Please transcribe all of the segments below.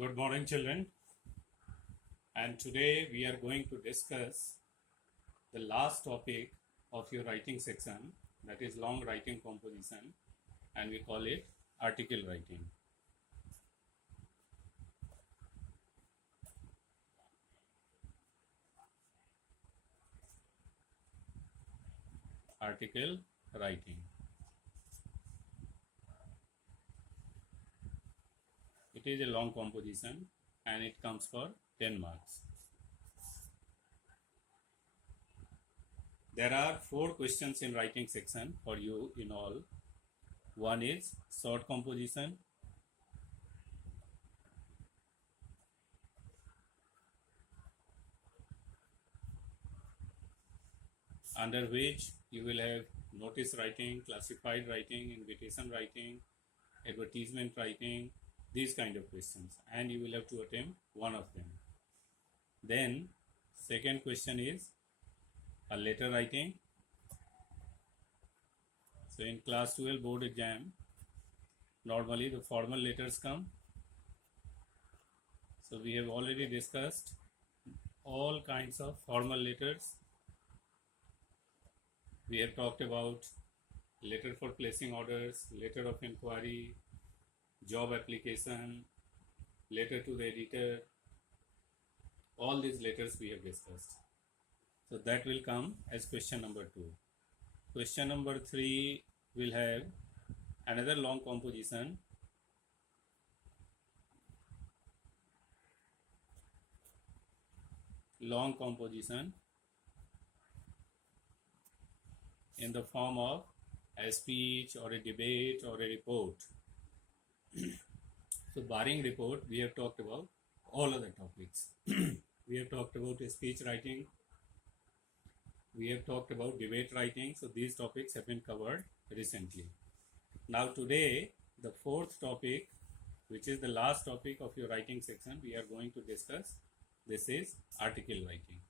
Good morning, children. And today we are going to discuss the last topic of your writing section, that is long writing composition, and we call it article writing. Article writing. It is a long composition and it comes for 10 marks. There are 4 questions in writing section for you in all. One is short composition, under which you will have notice writing, classified writing, invitation writing, advertisement writing, these kind of questions, and you will have to attempt one of them. Then second question is a letter writing. So in class 12 board exam, normally the formal letters come. So we have already discussed all kinds of formal letters. We have talked about letter for placing orders, letter of inquiry, job application, letter to the editor. All these letters we have discussed. So that will come as question number 2. Question number 3 will have another long composition. Long composition in the form of a speech or a debate or a report. So barring report, we have talked about all other topics. We have talked about speech writing. We have talked about debate writing. So these topics have been covered recently. Now today, the 4th topic, which is the last topic of your writing section, we are going to discuss. This is article writing.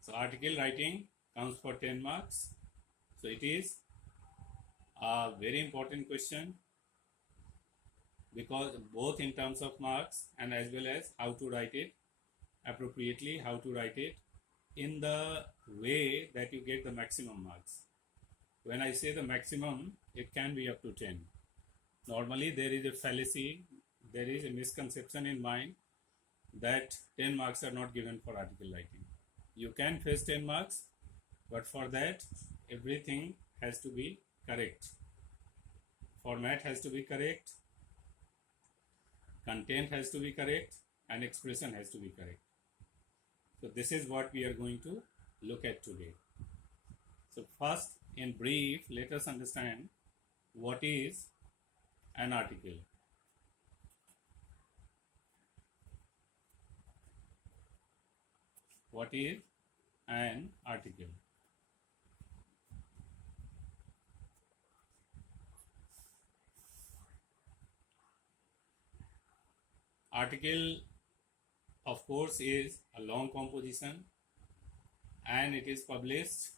So article writing comes for 10 marks. So it is a very important question, because both in terms of marks and as well as how to write it appropriately, how to write it in the way that you get the maximum marks. When I say the maximum, it can be up to 10. Normally there is a fallacy, there is a misconception in mind that 10 marks are not given for article writing. You can face 10 marks, but for that everything has to be correct. Format has to be correct, content has to be correct, and expression has to be correct. So this is what we are going to look at today. So first, in brief, let us understand what is an article. What is an article? Article, of course, is a long composition and it is published.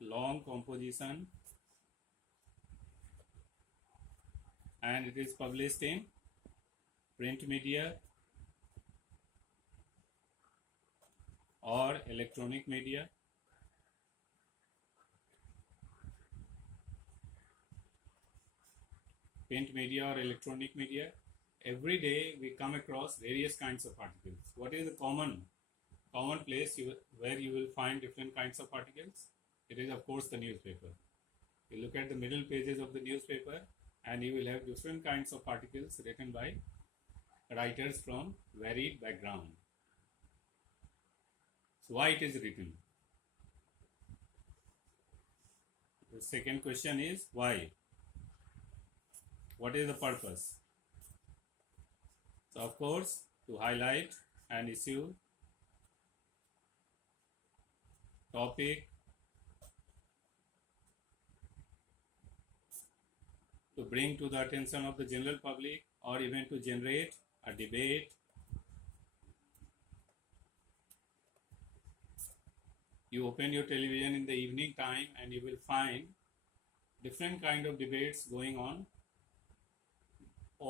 Long composition and it is published in print media or electronic media. Print media or electronic media. Every day we come across various kinds of articles. What is the common place where you will find different kinds of articles? It is, of course, the newspaper. You look at the middle pages of the newspaper and you will have different kinds of articles written by writers from varied background. So why it is written? The second question is why? What is the purpose? So of course, to highlight an issue, topic, to bring to the attention of the general public, or even to generate a debate. You open your television in the evening time and you will find different kind of debates going on.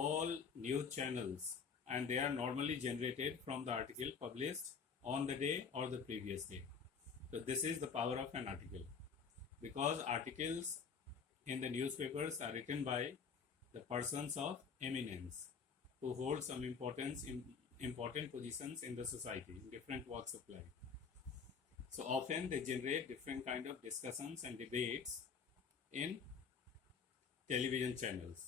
all news channels, and they are normally generated from the article published on the day or the previous day. So this is the power of an article, because articles in the newspapers are written by the persons of eminence who hold some importance in important positions in the society in different walks of life. So often they generate different kind of discussions and debates in television channels.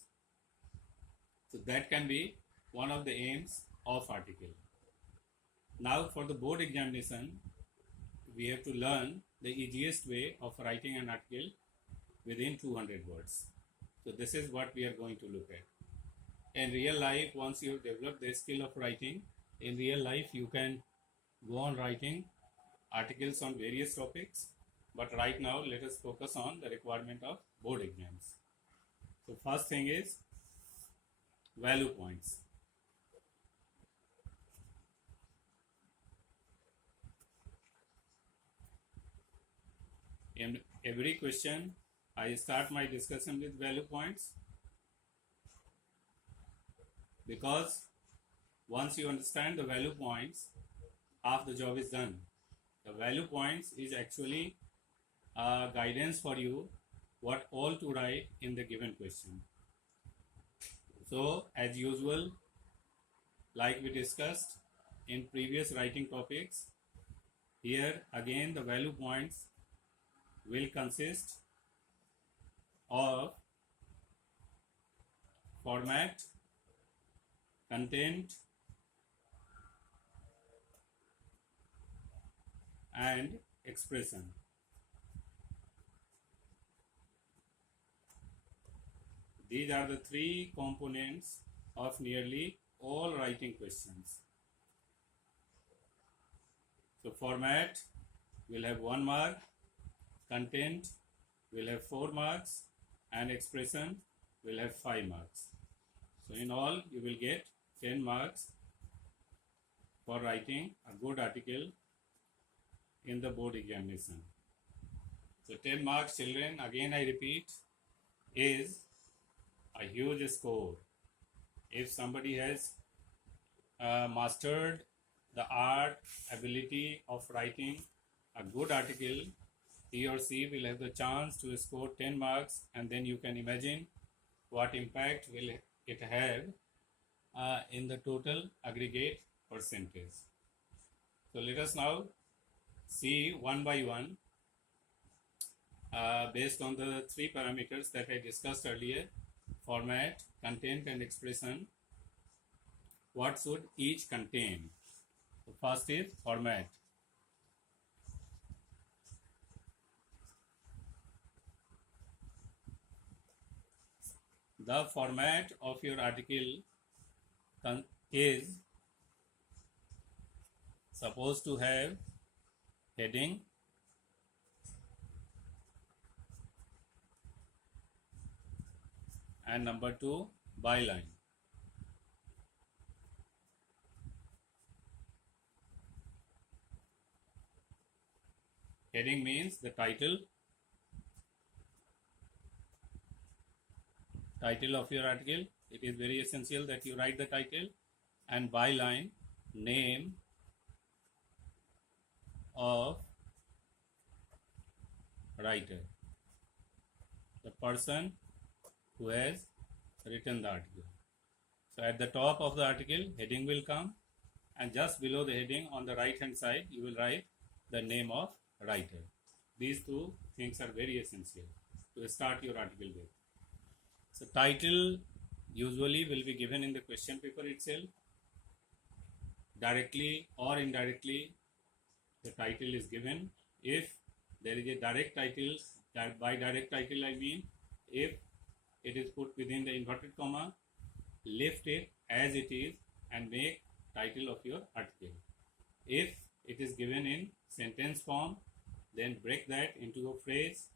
So that can be one of the aims of article. Now for the board examination, we have to learn the easiest way of writing an article within 200 words. So this is what we are going to look at. In real life, once you have developed the skill of writing, in real life you can go on writing articles on various topics. But right now, let us focus on the requirement of board exams. So first thing is value points. In every question, I start my discussion with value points, because once you understand the value points, half the job is done. The value points is actually guidance for you what all to write in the given question. So as usual, like we discussed in previous writing topics, here again the value points will consist of format, content, and expression. These are the three components of nearly all writing questions. So format will have 1 mark, content will have 4 marks, and expression will have 5 marks. So in all, you will get 10 marks for writing a good article in the board examination. So 10 marks, children, again I repeat, is a huge score. If somebody has mastered the art, ability of writing a good article, he or she will have the chance to score 10 marks, and then you can imagine what impact will it have in the total aggregate percentage. So let us now see one by one, based on the 3 parameters that I discussed earlier: format, content, and expression. What should each contain? So first is format. The format of your article is supposed to have heading, and number 2, byline. Heading means the title of your article. It is very essential that you write the title. And byline, name of writer, the person who has written the article. So at the top of the article, heading will come, and just below the heading on the right hand side, you will write the name of writer. These 2 things are very essential to start your article with. So title usually will be given in the question paper itself. Directly or indirectly, the title is given. If there is a direct title, by direct title I mean if it is put within the inverted comma, lift it as it is and make title of your article. If it is given in sentence form, then break that into a phrase,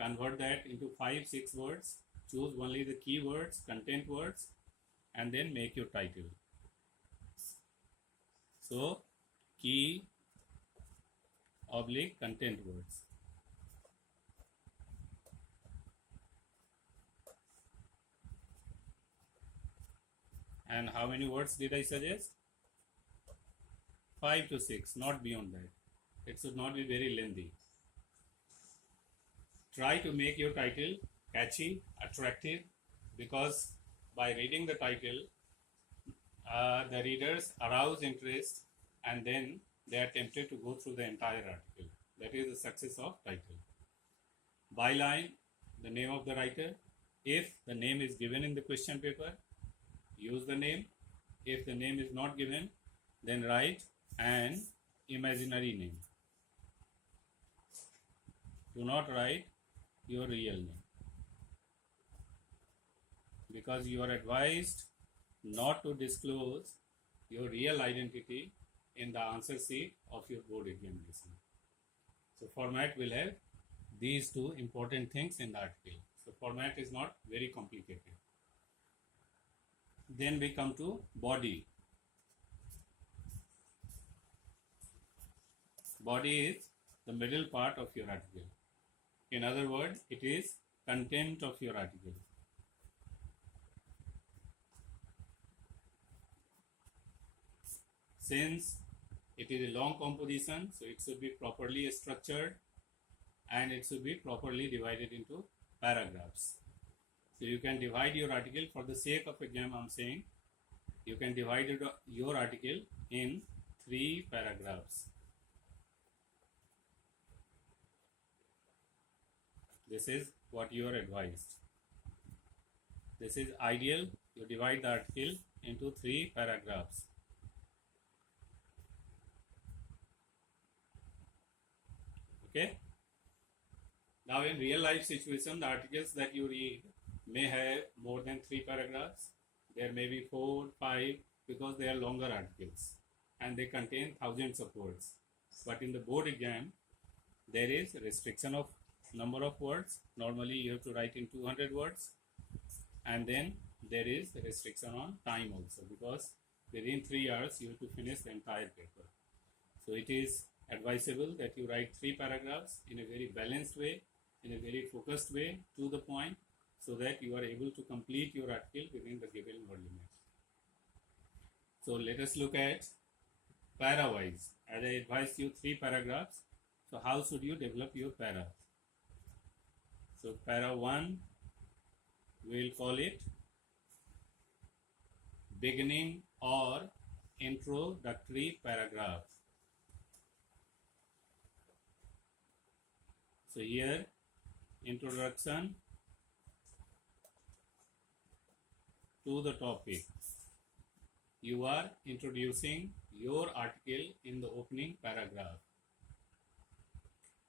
convert that into 5-6 words, choose only the key words, content words, and then make your title. So key / content words. And how many words did I suggest? 5 to 6, not beyond that. It should not be very lengthy. Try to make your title catchy, attractive, because by reading the title, the readers arouse interest and then they are tempted to go through the entire article. That is the success of title. Byline, the name of the writer. If the name is given in the question paper, use the name. If the name is not given, then write an imaginary name. Do not write your real name, because you are advised not to disclose your real identity in the answer sheet of your board examination. So format will have these two important things in the article. So format is not very complicated. Then we come to body. Body is the middle part of your article. In other words, it is content of your article. Since it is a long composition, so it should be properly structured and it should be properly divided into paragraphs. So you can divide your article, for the sake of exam I am saying, you can divide your article in 3 paragraphs. This is what you are advised. This is ideal. You divide the article into 3 paragraphs. Okay. Now in real life situation, the articles that you read may have more than 3 paragraphs. There may be 4, 5, because they are longer articles and they contain thousands of words. But in the board exam, there is a restriction of number of words. Normally you have to write in 200 words, and then there is a restriction on time also, because within 3 hours you have to finish the entire paper. So it is advisable that you write 3 paragraphs in a very balanced way, in a very focused way, to the point, so that you are able to complete your article within the given word limit. So let us look at para-wise. As I advised you 3 paragraphs, so how should you develop your para? So para 1, we will call it beginning or introductory paragraph. So here, introduction to the topic. You are introducing your article in the opening paragraph.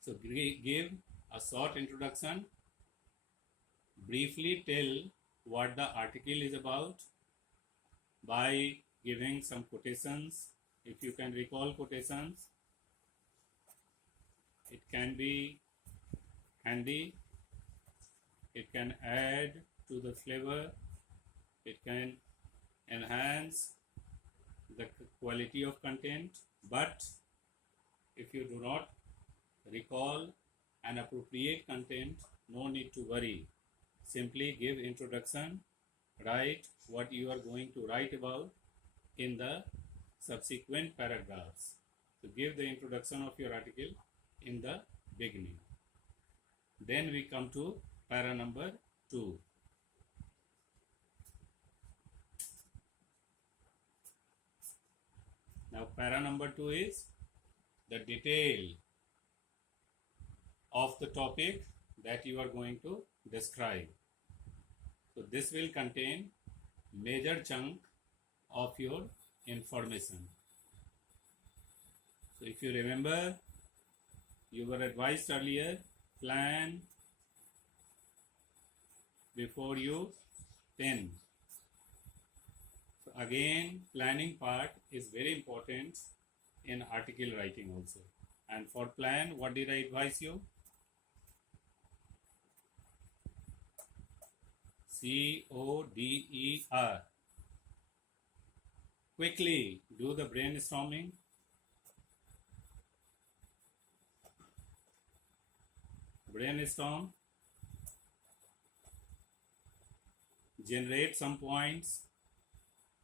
So give a short introduction. Briefly tell what the article is about by giving some quotations. If you can recall quotations, it can be handy, it can add to the flavor, it can enhance the quality of content. But if you do not recall an appropriate content, no need to worry. Simply give introduction, write what you are going to write about in the subsequent paragraphs. So give the introduction of your article in the beginning. Then we come to para number 2. Now para number 2 is the detail of the topic that you are going to describe. So this will contain major chunk of your information. So if you remember, you were advised earlier, plan before you pen. So again, planning part is very important in article writing also. And for plan, what did I advise you? CODER. Quickly do the brainstorming. Brainstorm. Generate some points.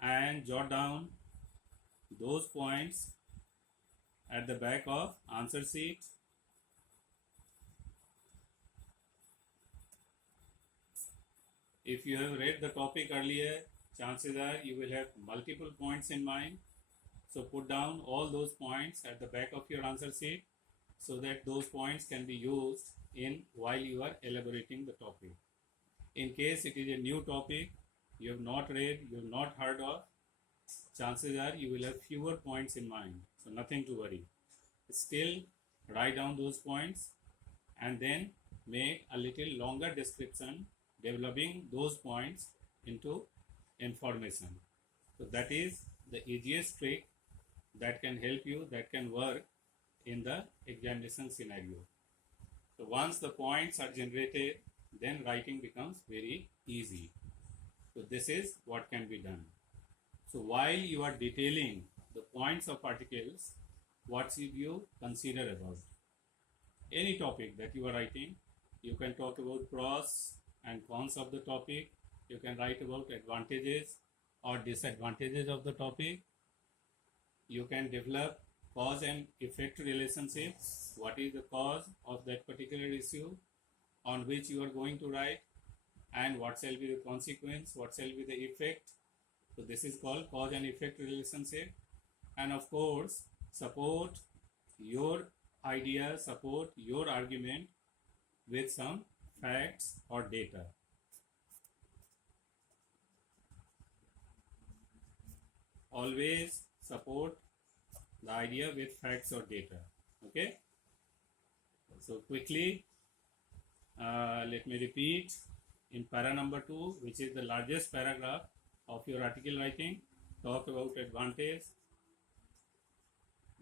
and jot down those points at the back of answer sheet. If you have read the topic earlier, chances are you will have multiple points in mind. So put down all those points at the back of your answer sheet so that those points can be used in while you are elaborating the topic. In case it is a new topic you have not read, you have not heard of, chances are you will have fewer points in mind. So nothing to worry. Still write down those points and then make a little longer description developing those points into information. So that is the easiest trick that can help you, that can work in the examination scenario. So once the points are generated, then writing becomes very easy. So this is what can be done. So while you are detailing the points of articles, what should you consider about? Any topic that you are writing, you can talk about pros and cons of the topic. You can write about advantages or disadvantages of the topic. You can develop cause and effect relationships. What is the cause of that particular issue on which you are going to write, and what shall be the consequence, what shall be the effect. So this is called cause and effect relationship. And of course, support your idea, support your argument with some facts or data. Always support the idea with facts or data. Okay. So quickly, let me repeat. In para number 2, which is the largest paragraph of your article writing, talk about advantage,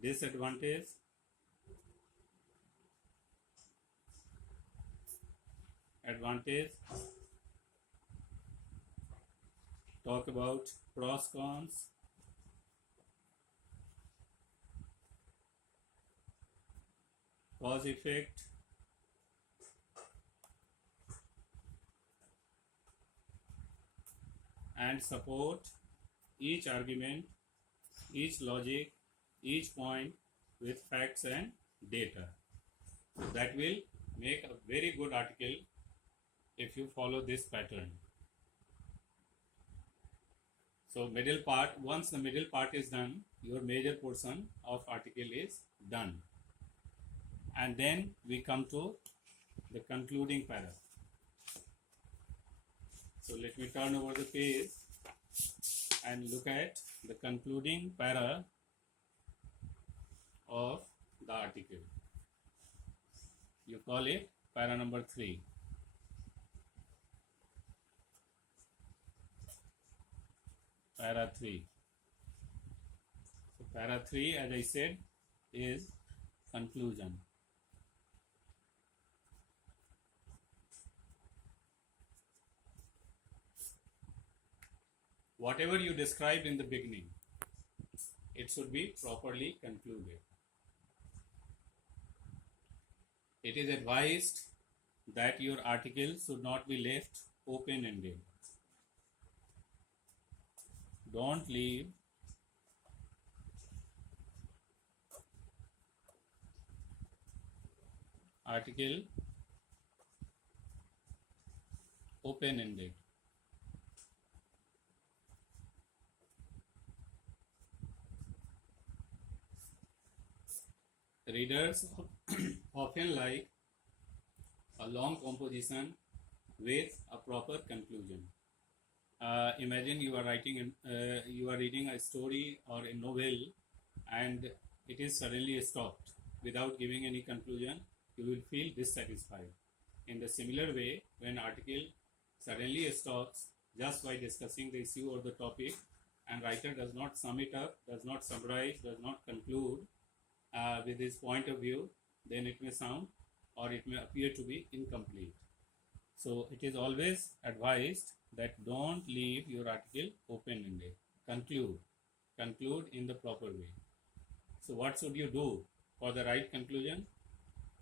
disadvantage, advantage, talk about pros, cons, cause, effect, and support each argument, each logic, each point with facts and data. So that will make a very good article if you follow this pattern. So middle part, once the middle part is done, your major portion of article is done. And then we come to the concluding para. So let me turn over the page and look at the concluding para of the article. You call it para number 3. Para 3. So para 3, as I said, is conclusion. Whatever you described in the beginning, it should be properly concluded. It is advised that your article should not be left open-ended. Don't leave article open-ended. Readers often like a long composition with a proper conclusion. Imagine you are reading a story or a novel, and it is suddenly stopped without giving any conclusion. You will feel dissatisfied. In the similar way, when article suddenly stops just by discussing the issue or the topic, and writer does not sum it up, does not summarize, does not conclude with his point of view, then it may sound or it may appear to be incomplete. So it is always advised that don't leave your article open-ended. Conclude in the proper way. So what should you do for the right conclusion?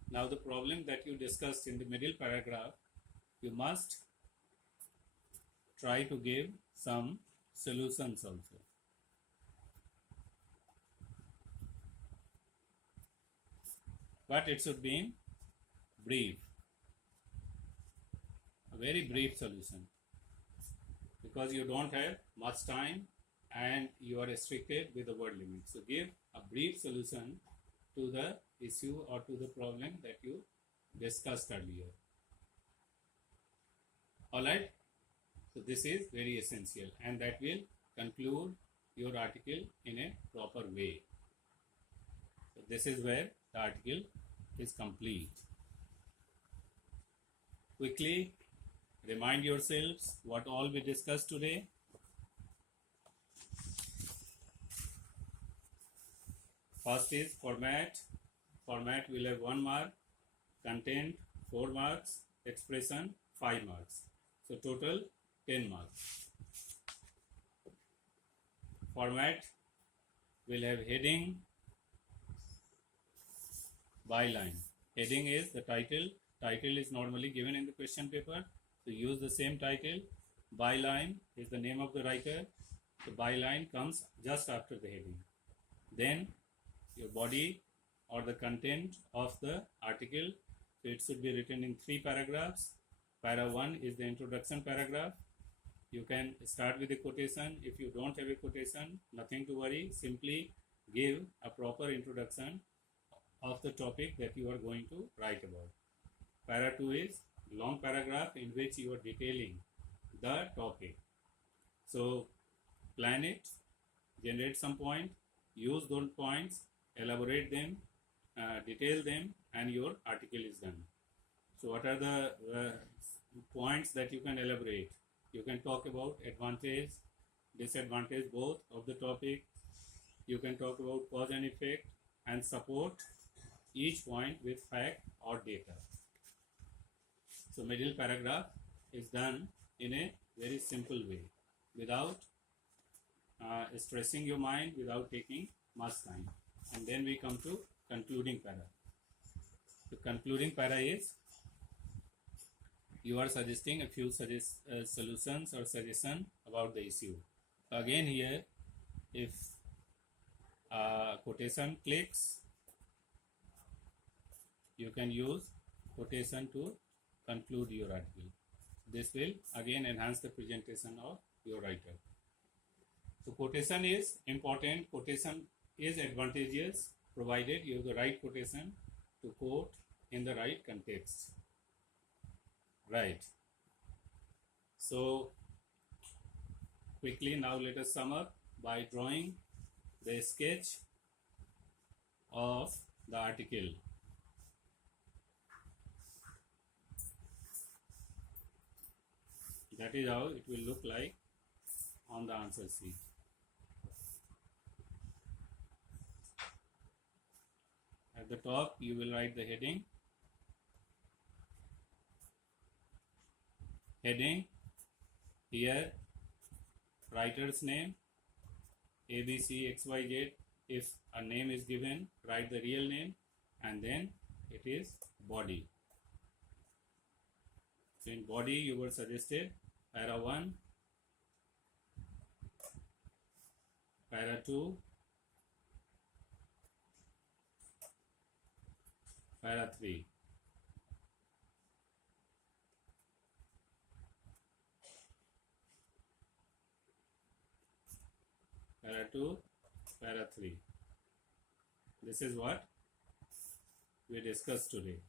Now the problem that you discussed in the middle paragraph, you must try to give some solutions also. But it should be in brief, a very brief solution, because you don't have much time and you are restricted with the word limit. So give a brief solution to the issue or to the problem that you discussed earlier. Alright, so this is very essential, and that will conclude your article in a proper way. So this is where the article is complete. Quickly remind yourselves what all we discussed today. First is format. Format will have 1 mark, content 4 marks, expression 5 marks. So total 10 marks. Format will have heading, byline. Heading is the title. Title is normally given in the question paper, so use the same title. Byline is the name of the writer. The byline comes just after the heading. Then your body or the content of the article. So it should be written in 3 paragraphs. Para 1 is the introduction paragraph. You can start with a quotation. If you don't have a quotation, nothing to worry. Simply give a proper introduction of the topic that you are going to write about. Para 2 is long paragraph in which you are detailing the topic. So plan it, generate some point, use those points, elaborate them, detail them, and your article is done. So what are the points that you can elaborate? You can talk about advantage, disadvantage both of the topic. You can talk about cause and effect and support each point with fact or data. So middle paragraph is done in a very simple way, without stressing your mind, without taking much time. And then we come to concluding para. The concluding para is you are suggesting a few solutions or suggestion about the issue. So again here, if quotation clicks, you can use quotation to conclude your article. This will again enhance the presentation of your writer. So quotation is important. Quotation is advantageous provided you have the right quotation to quote in the right context. Right. So quickly now let us sum up by drawing the sketch of the article. That is how it will look like on the answer sheet. At the top you will write the heading. Heading, here writer's name, ABC XYZ. If a name is given, write the real name, and then it is body. So in body you were suggested para 1, para 2, para 3. Para 2, para 3. This is what we discussed today.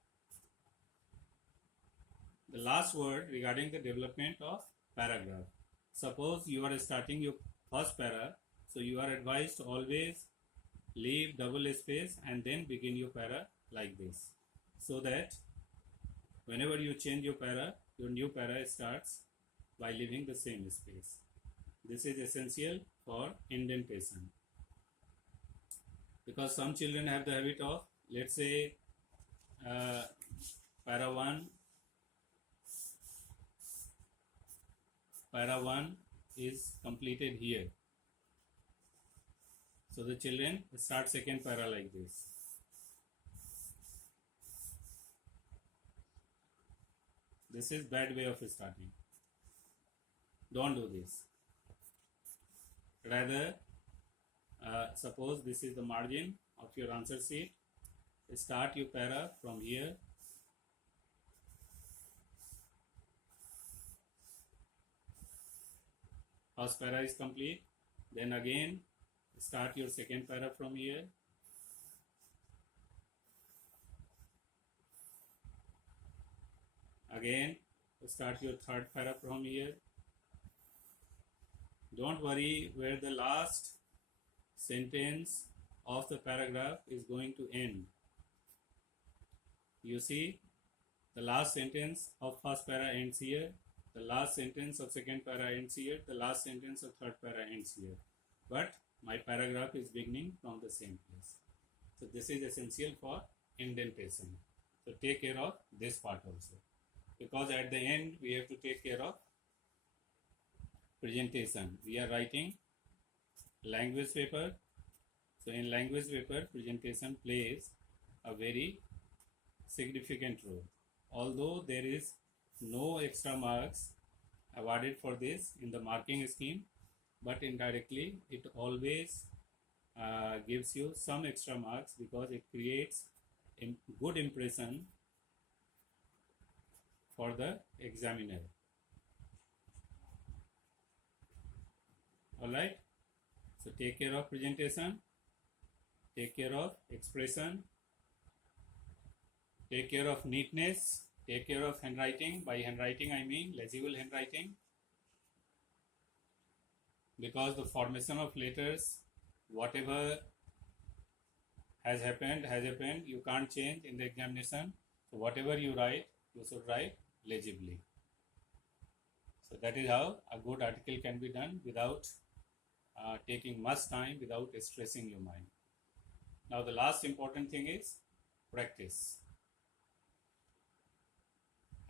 The last word regarding the development of paragraph. Suppose you are starting your first para, so you are advised to always leave double space and then begin your para like this, so that whenever you change your para, your new para starts by leaving the same space. This is essential for indentation, because some children have the habit of, let's say, para 1 is completed here. So the children start second para like this. This is bad way of starting. Don't do this. Rather, suppose this is the margin of your answer sheet. Start your para from here. First para is complete. Then again, start your second para from here. Again, start your third para from here. Don't worry where the last sentence of the paragraph is going to end. You see, the last sentence of first para ends here, the last sentence of second para ends here, the last sentence of third para ends here. But my paragraph is beginning from the same place. So this is essential for indentation. So take care of this part also. Because at the end we have to take care of presentation. We are writing language paper. So in language paper, presentation plays a very significant role. Although there is no extra marks awarded for this in the marking scheme, but indirectly it always gives you some extra marks because it creates a good impression for the examiner. Alright, so take care of presentation, take care of expression, take care of neatness, take care of handwriting. By handwriting I mean legible handwriting, because the formation of letters, whatever has happened, you can't change in the examination. So whatever you write, you should write legibly. So that is how a good article can be done without taking much time, without stressing your mind. Now the last important thing is practice.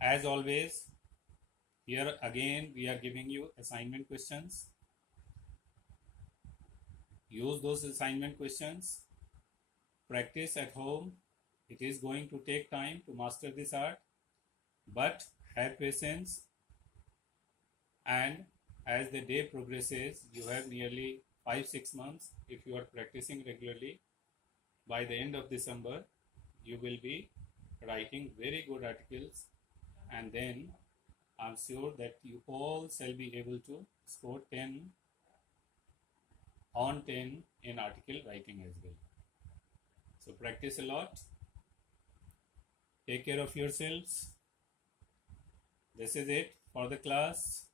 As always, here again we are giving you assignment questions. Use those assignment questions. Practice at home. It is going to take time to master this art, but have patience, and as the day progresses, you have nearly 5-6 months. If you are practicing regularly, by the end of December, you will be writing very good articles, and then I'm sure that you all shall be able to score 10 on 10 in article writing as well. So practice a lot. Take care of yourselves. This is it for the class.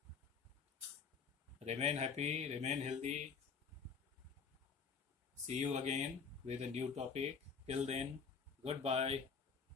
Remain happy, remain healthy. See you again with a new topic. Till then, goodbye.